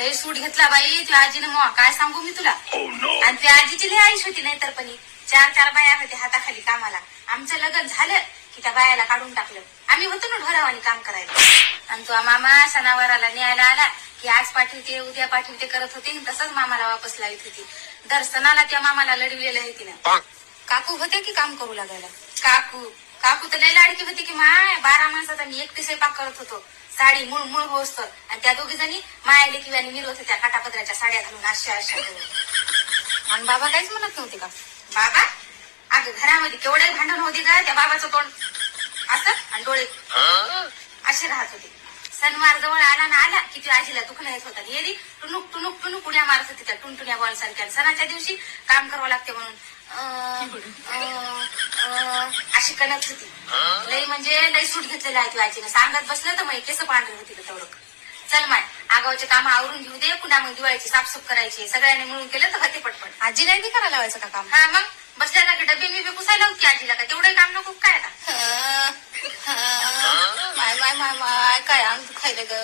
लय सूट घेतला बाई तुझ्या आजीनं मग काय सांगू मी तुला. आणि तुझ्या आजीची लय आईश होती नाही तर पण 4 बाया होत्या हाताखाली कामाला. आमचं लग्न झालं की त्या बायाला काढून टाकलं. आम्ही होतो ना ढोरावानी काम करायला. आणि तो मामा सणावाराला न्यायला आला की आज पाठवते उद्या पाठवते करत होते. तसंच मामाला वापस लावित होती. दर सणाला त्या मामाला लढविलेलं आहे तिनं. काकू होते की काम करू लागायला. काकू तर लय लाडकी होती की माय 12 माणसाचा मी एकटी स्वयंपाक करत होतो. साडी मूळ मूळ होसतो. आणि त्या दोघी जणी मायाले किंवा मिरवत होत्या काटापदराच्या साड्या घालून अशा करून. आणि बाबा काहीच म्हणत नव्हते का. बाबा अगं घरामध्ये केवढे भांडण होते का त्या बाबाचं तोंड असं आणि डोळे असे राहत होते. सणवार जवळ आला ना आला की ती आजीला दुखणं येत होता. येरी टुनुक टुनुक टुनुक उड्या मारत होती त्या टुनटुन्या बॉल सारख्या. सणाच्या दिवशी काम करावं लागते म्हणून अशी कणत होती. लई म्हणजे लई सूट घेतलेलं आहे ती आजीनं. सांगत बसलं तर मग केस पांढरे होती तेवढं. चल माय आगावचे काम आवरून घेऊ दे. पुन्हा मग दिवाळीची साफसूफ करायची. सगळ्यांनी मिळून केलं तर होते पटपट. आजी नाही करायला लावायचं का काम. हा मग बसल्या जागी डबे मी पुसायला होती आजीला का तेवढं काम नको काय आता. माय माय माय माय काय अंग खायला ग.